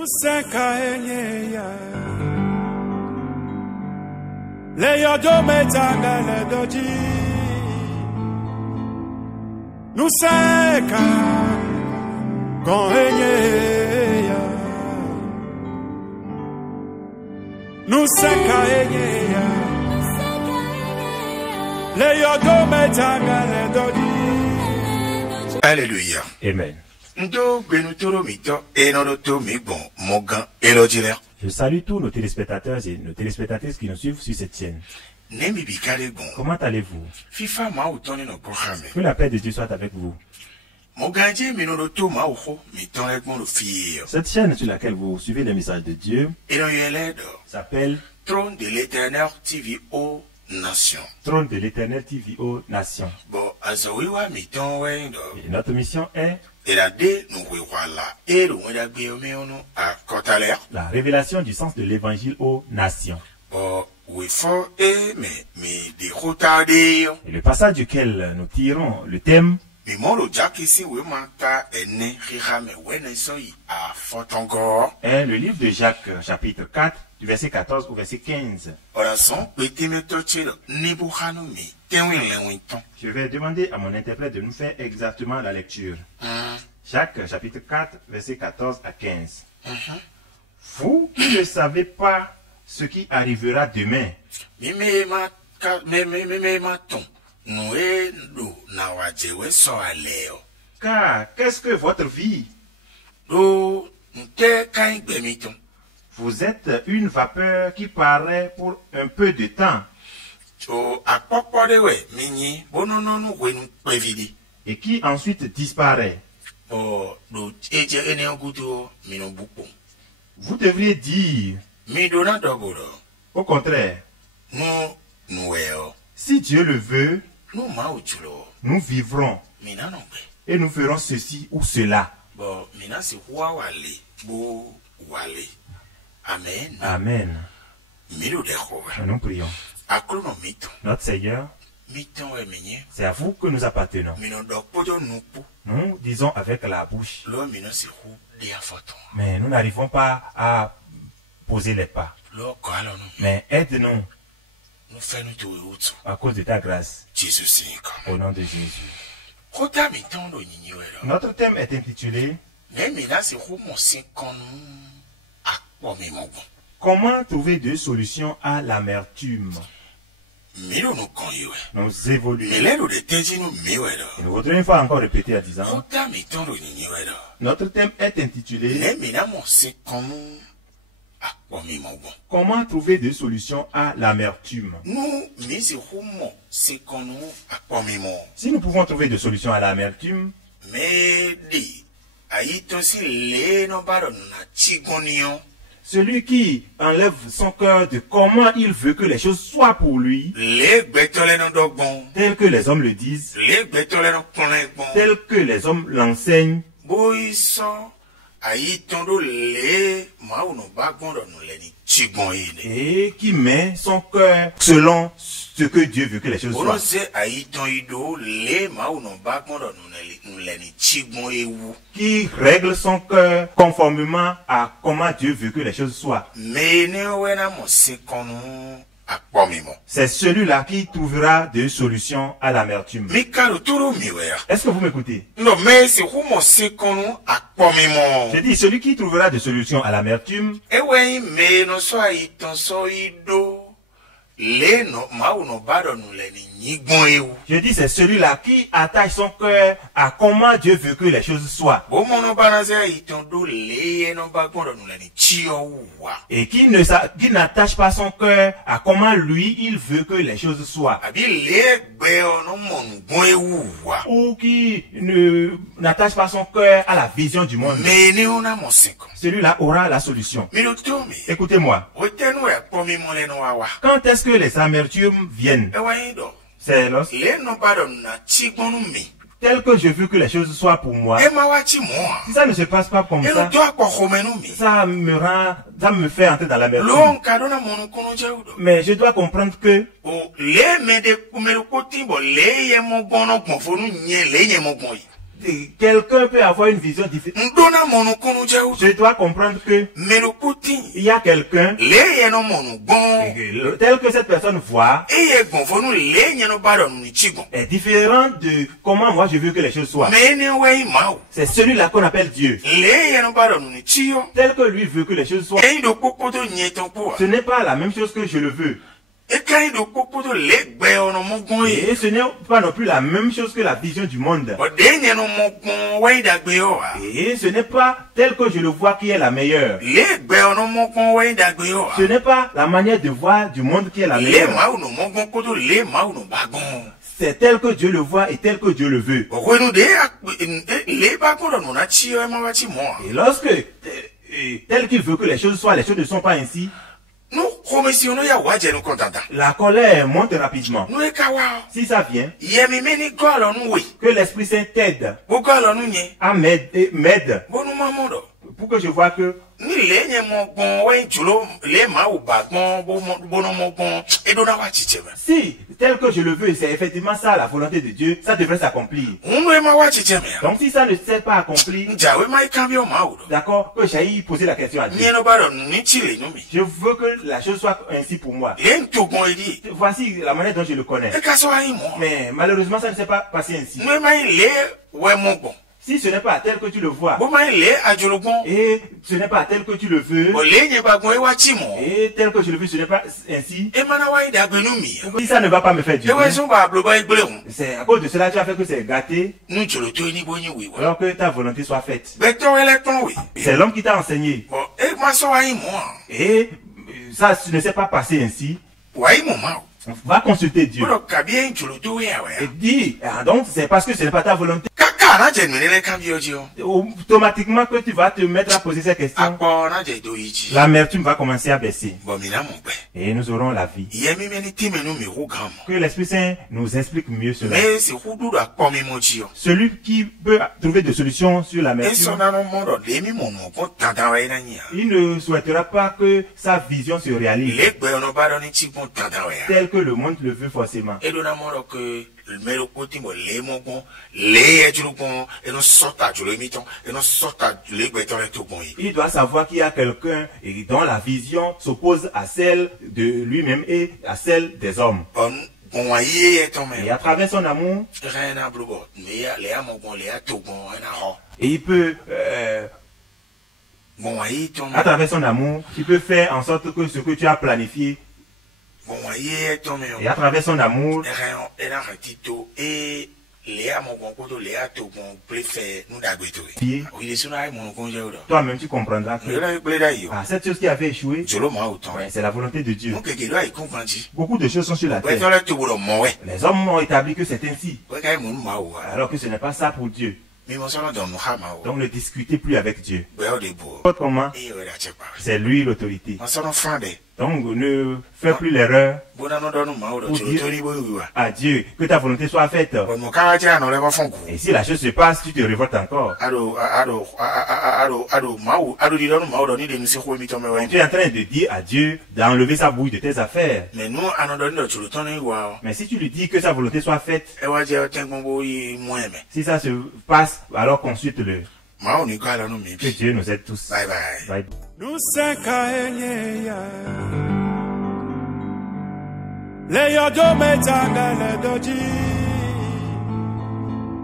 Nuseka enyeya Leyo dometanga le doji Nuseka kon enyeya Nuseka enyeya Leyo dometanga le doji. Alléluia. Amen. Je salue tous nos téléspectateurs et nos téléspectatrices qui nous suivent sur cette chaîne. Comment allez-vous? Que la paix de Dieu soit avec vous. Cette chaîne sur laquelle vous suivez les messages de Dieu s'appelle Trône de l'Éternel TVO Nation. Trône de l'Éternel TVO Nation. Et notre mission est la révélation du sens de l'évangile aux nations. Et le passage duquel nous tirons le thème est le livre de Jacques, chapitre 4, du verset 14 au verset 15. Je vais demander à mon interprète de nous faire exactement la lecture. Jacques, chapitre 4, verset 14 à 15. Vous qui ne savez pas ce qui arrivera demain, car qu'est-ce que votre vie? Vous êtes une vapeur qui paraît pour un peu de temps et qui ensuite disparaît. Vous devriez dire, au contraire, si Dieu le veut, nous vivrons et nous ferons ceci ou cela. Amen. Nous prions. Notre Seigneur, c'est à vous que nous appartenons. Nous disons avec la bouche, mais nous n'arrivons pas à poser les pas. Mais aide-nous à cause de ta grâce. Au nom de Jésus. Notre thème est intitulé Comment trouver des solutions à l'amertume? Nous évoluons. Et nous voudrions une fois encore répéter à 10 ans. Notre thème est intitulé Comment trouver des solutions à l'amertume? Si nous pouvons trouver des solutions à l'amertume, celui qui enlève son cœur de comment il veut que les choses soient pour lui, tel que les hommes le disent, tel que les hommes l'enseignent, et qui met son cœur selon ce que Dieu veut que les choses soient. Qui règle son cœur conformément à comment Dieu veut que les choses soient. C'est celui-là qui trouvera des solutions à l'amertume. Est-ce que vous m'écoutez? Je dis celui qui trouvera des solutions à l'amertume. Je dis c'est celui-là qui attache son cœur à comment Dieu veut que les choses soient. Et qui n'attache pas son cœur à comment lui il veut que les choses soient. Ou qui n'attache pas son cœur à la vision du monde. Celui-là aura la solution. Écoutez-moi. Quand est-ce que les amertumes viennent? C'est lorsque tel que je veux que les choses soient pour moi. Si ça ne se passe pas comme ça, ça me fait entrer dans l'amertume. Mais je dois comprendre que quelqu'un peut avoir une vision différente. Je dois comprendre que il y a quelqu'un tel que cette personne voit est différent de comment moi je veux que les choses soient. C'est celui-là qu'on appelle Dieu. Tel que lui veut que les choses soient. Ce n'est pas la même chose que je le veux. Et ce n'est pas non plus la même chose que la vision du monde. Et ce n'est pas tel que je le vois qui est la meilleure. Ce n'est pas la manière de voir du monde qui est la meilleure. C'est tel que Dieu le voit et tel que Dieu le veut. Et lorsque tel qu'il veut que les choses soient, les choses ne sont pas ainsi. La colère monte rapidement. Si ça vient, que l'Esprit Saint t'aide à m'aide pour que je vois que si tel que je le veux, c'est effectivement ça la volonté de Dieu, ça devrait s'accomplir. Donc si ça ne s'est pas accompli, d'accord, que j'aille poser la question à Dieu. Je veux que la chose soit ainsi pour moi. Voici la manière dont je le connais. Mais malheureusement ça ne s'est pas passé ainsi. Si ce n'est pas tel que tu le vois, et ce n'est pas tel que tu le veux, et tel que je le veux, ce n'est pas ainsi, si ça ne va pas me faire du bien, c'est à cause de cela que tu as fait que c'est gâté, alors que ta volonté soit faite. C'est l'homme qui t'a enseigné. Et ça ne s'est pas passé ainsi. Va consulter Dieu. Et dis, donc c'est parce que ce n'est pas ta volonté. Automatiquement que tu vas te mettre à poser ces questions, l'amertume va commencer à baisser. Et nous aurons la vie. Que l'Esprit Saint nous explique mieux cela. Celui qui peut trouver des solutions sur l'amertume, il ne souhaitera pas que sa vision se réalise tel que le monde le veut forcément. Il doit savoir qu'il y a quelqu'un dont la vision s'oppose à celle de lui-même et à celle des hommes. Et à travers son amour, et il peut à travers son amour, il peut faire en sorte que ce que tu as planifié, et à travers son amour, toi-même tu comprendras que cette chose qui avait échoué, c'est la volonté de Dieu. Beaucoup de choses sont sur la terre. Les hommes ont établi que c'est ainsi, alors que ce n'est pas ça pour Dieu. Donc ne discutez plus avec Dieu. Autrement, c'est lui l'autorité. Donc ne fais plus l'erreur pour dire à Dieu que ta volonté soit faite. Et si la chose se passe, tu te révoltes encore. Tu es en train de dire à Dieu d'enlever sa bouille de tes affaires. Mais si tu lui dis que sa volonté soit faite, si ça se passe, alors consulte-le. Que Dieu nous aide tous. Bye bye. Bye. Nous senkaenyeya le yodo metanga le doji